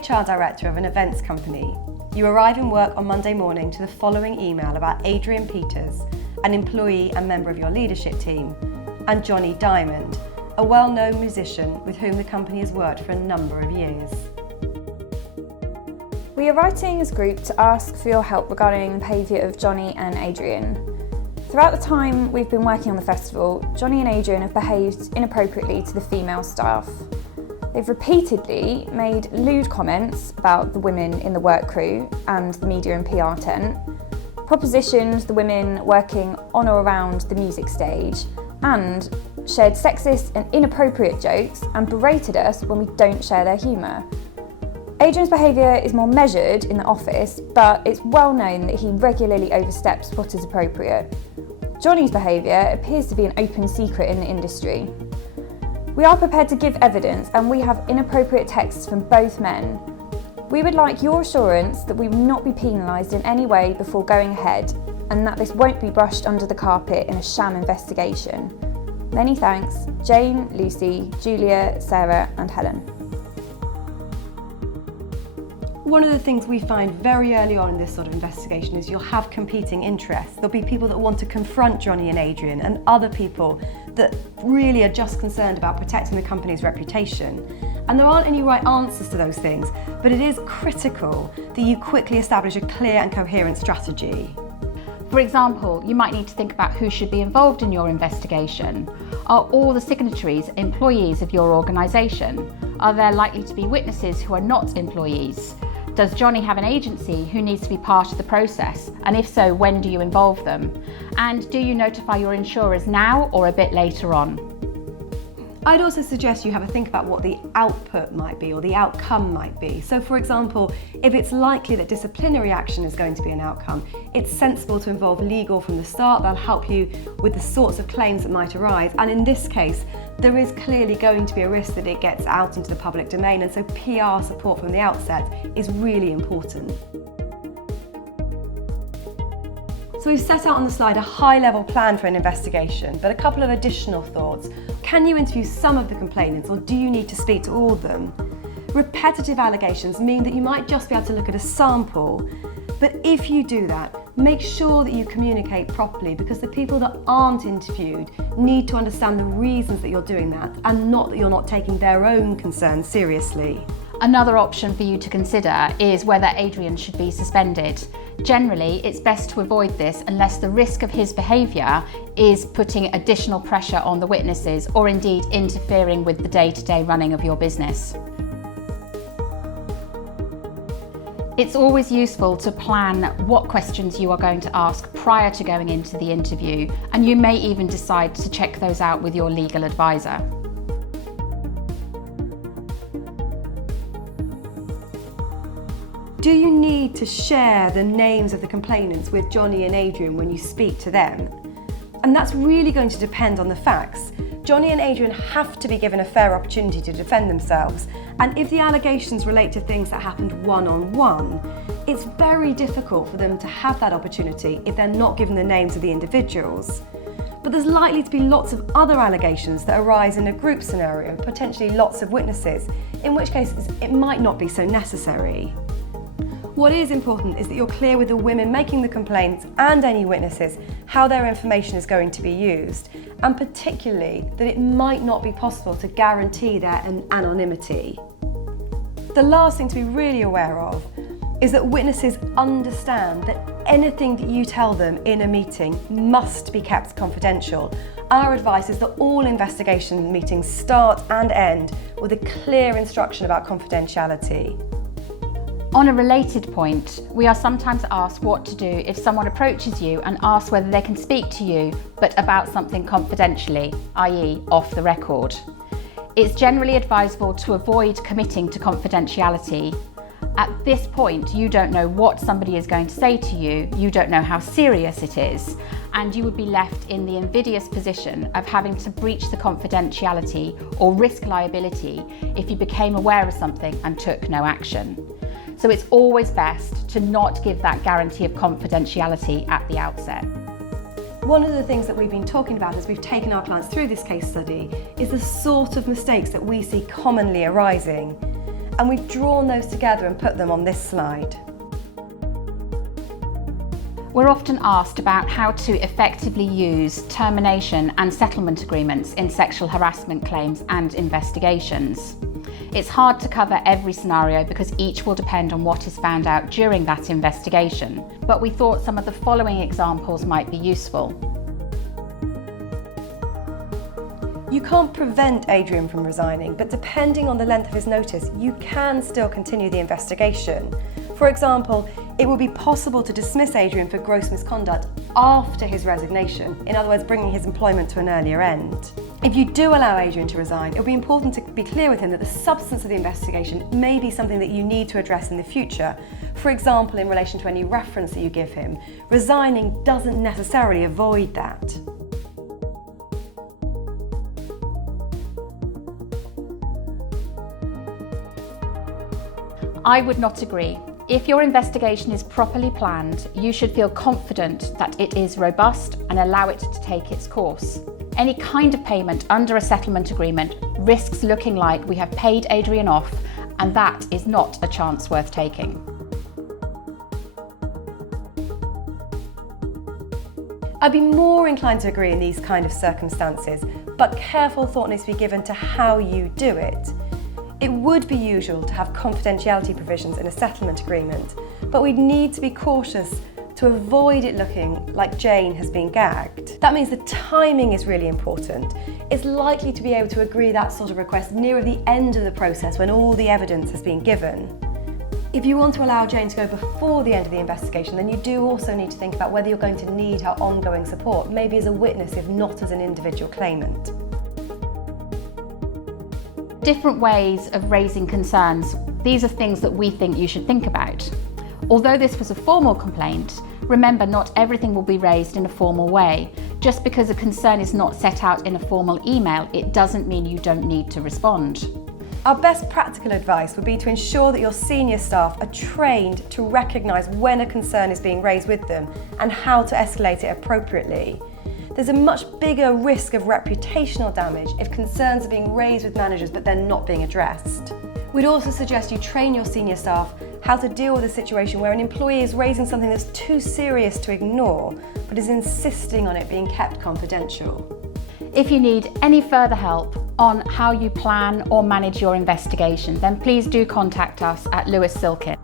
HR director of an events company, you arrive in work on Monday morning to the following email about Adrian Peters, an employee and member of your leadership team, and Johnny Diamond, a well-known musician with whom the company has worked for a number of years. We are writing as a group to ask for your help regarding the behaviour of Johnny and Adrian. Throughout the time we've been working on the festival, Johnny and Adrian have behaved inappropriately to the female staff. They've repeatedly made lewd comments about the women in the work crew and the media and PR tent, propositioned the women working on or around the music stage, and shared sexist and inappropriate jokes and berated us when we don't share their humour. Adrian's behaviour is more measured in the office, but it's well known that he regularly oversteps what is appropriate. Johnny's behaviour appears to be an open secret in the industry. We are prepared to give evidence, and we have inappropriate texts from both men. We would like your assurance that we will not be penalised in any way before going ahead, and that this won't be brushed under the carpet in a sham investigation. Many thanks, Jane, Lucy, Julia, Sarah and Helen. One of the things we find very early on in this sort of investigation is you'll have competing interests. There'll be people that want to confront Johnny and Adrian, and other people that really are just concerned about protecting the company's reputation. And there aren't any right answers to those things, but it is critical that you quickly establish a clear and coherent strategy. For example, you might need to think about who should be involved in your investigation. Are all the signatories employees of your organisation? Are there likely to be witnesses who are not employees? Does Johnny have an agency who needs to be part of the process? And if so, when do you involve them? And do you notify your insurers now or a bit later on? I'd also suggest you have a think about what the output might be or the outcome might be. So for example, if it's likely that disciplinary action is going to be an outcome, it's sensible to involve legal from the start. That'll help you with the sorts of claims that might arise. And in this case, there is clearly going to be a risk that it gets out into the public domain, and so PR support from the outset is really important. So we've set out on the slide a high-level plan for an investigation, but a couple of additional thoughts. Can you interview some of the complainants, or do you need to speak to all of them? Repetitive allegations mean that you might just be able to look at a sample, but if you do that, make sure that you communicate properly, because the people that aren't interviewed need to understand the reasons that you're doing that, and not that you're not taking their own concerns seriously. Another option for you to consider is whether Adrian should be suspended. Generally, it's best to avoid this unless the risk of his behaviour is putting additional pressure on the witnesses or indeed interfering with the day-to-day running of your business. It's always useful to plan what questions you are going to ask prior to going into the interview, and you may even decide to check those out with your legal advisor. Do you need to share the names of the complainants with Johnny and Adrian when you speak to them? And that's really going to depend on the facts. Johnny and Adrian have to be given a fair opportunity to defend themselves, and if the allegations relate to things that happened one-on-one, it's very difficult for them to have that opportunity if they're not given the names of the individuals. But there's likely to be lots of other allegations that arise in a group scenario, potentially lots of witnesses, in which case it might not be so necessary. What is important is that you're clear with the women making the complaints and any witnesses how their information is going to be used, and particularly that it might not be possible to guarantee their anonymity. The last thing to be really aware of is that witnesses understand that anything that you tell them in a meeting must be kept confidential. Our advice is that all investigation meetings start and end with a clear instruction about confidentiality. On a related point, we are sometimes asked what to do if someone approaches you and asks whether they can speak to you, but about something confidentially, i.e. off the record. It's generally advisable to avoid committing to confidentiality. At this point, you don't know what somebody is going to say to you, you don't know how serious it is, and you would be left in the invidious position of having to breach the confidentiality or risk liability if you became aware of something and took no action. So it's always best to not give that guarantee of confidentiality at the outset. One of the things that we've been talking about as we've taken our clients through this case study is the sort of mistakes that we see commonly arising. and we've drawn those together and put them on this slide. We're often asked about how to effectively use termination and settlement agreements in sexual harassment claims and investigations. It's hard to cover every scenario because each will depend on what is found out during that investigation, but we thought some of the following examples might be useful. You can't prevent Adrian from resigning, but depending on the length of his notice, you can still continue the investigation. For example, it would be possible to dismiss Adrian for gross misconduct after his resignation, in other words, bringing his employment to an earlier end. If you do allow Adrian to resign, it will be important to be clear with him that the substance of the investigation may be something that you need to address in the future. For example, in relation to any reference that you give him, resigning doesn't necessarily avoid that. I would not agree. If your investigation is properly planned, you should feel confident that it is robust and allow it to take its course. Any kind of payment under a settlement agreement risks looking like we have paid Adrian off, and that is not a chance worth taking. I'd be more inclined to agree in these kind of circumstances, but careful thought needs to be given to how you do it. It would be usual to have confidentiality provisions in a settlement agreement, but we'd need to be cautious to avoid it looking like Jane has been gagged. That means the timing is really important. It's likely to be able to agree that sort of request nearer the end of the process when all the evidence has been given. If you want to allow Jane to go before the end of the investigation, then you do also need to think about whether you're going to need her ongoing support, maybe as a witness if not as an individual claimant. Different ways of raising concerns. These are things that we think you should think about. Although this was a formal complaint, remember not everything will be raised in a formal way. Just because a concern is not set out in a formal email, it doesn't mean you don't need to respond. Our best practical advice would be to ensure that your senior staff are trained to recognise when a concern is being raised with them and how to escalate it appropriately. There's a much bigger risk of reputational damage if concerns are being raised with managers but they're not being addressed. We'd also suggest you train your senior staff how to deal with a situation where an employee is raising something that's too serious to ignore but is insisting on it being kept confidential. If you need any further help on how you plan or manage your investigation, then please do contact us at Lewis Silkin.